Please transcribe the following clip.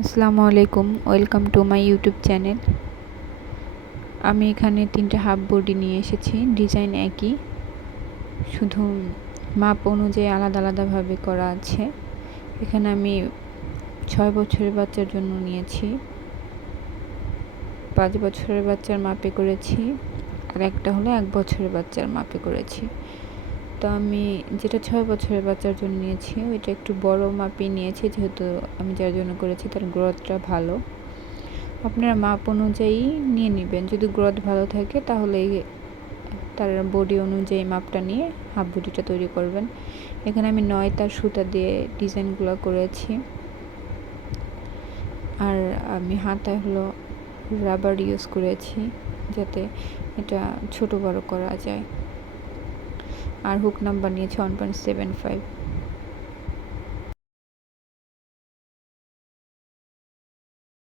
আসসালামু আলাইকুম, welcome to my YouTube channel. আমি এখানে তিনটে হাফ বডি নিয়ে এসেছি, ডিজাইন একই। শুধু মাপ অনুযায়ী আলাদা আলাদাভাবে করা আছে। এখানে আমি ছয় বছরের বাচ্চার জন্য নিয়েছি। পাঁচ বছরের বাচ্চার মাপে করেছি, আর একটা হলো এক বছরের বাচ্চার মাপে করেছি। তো আমি, যেটা ছয় বছরের বাচ্চার জন্য নিয়েছি, ওইটা একটু বড় মাপে নিয়েছি, যেহেতু আমি যার জন্য করেছি তার গ্রোথটা ভালো। আপনারা মাপ অনুযায়ী নিয়ে নেবেন। যদি গ্রোথ ভালো থাকে তাহলে তার বডি অনুযায়ী মাপটা নিয়ে হাফ বডিটা তৈরি করবেন। এখানে আমি নয় তার সুতা দিয়ে ডিজাইনগুলো করেছি। আর আমি হাতায় হলো রাবার ইউজ করেছি, যাতে এটা ছোট বড় করা যায়। আর হুক নাম্বার নিয়েছে ওয়ান পয়েন্ট সেভেন ফাইভ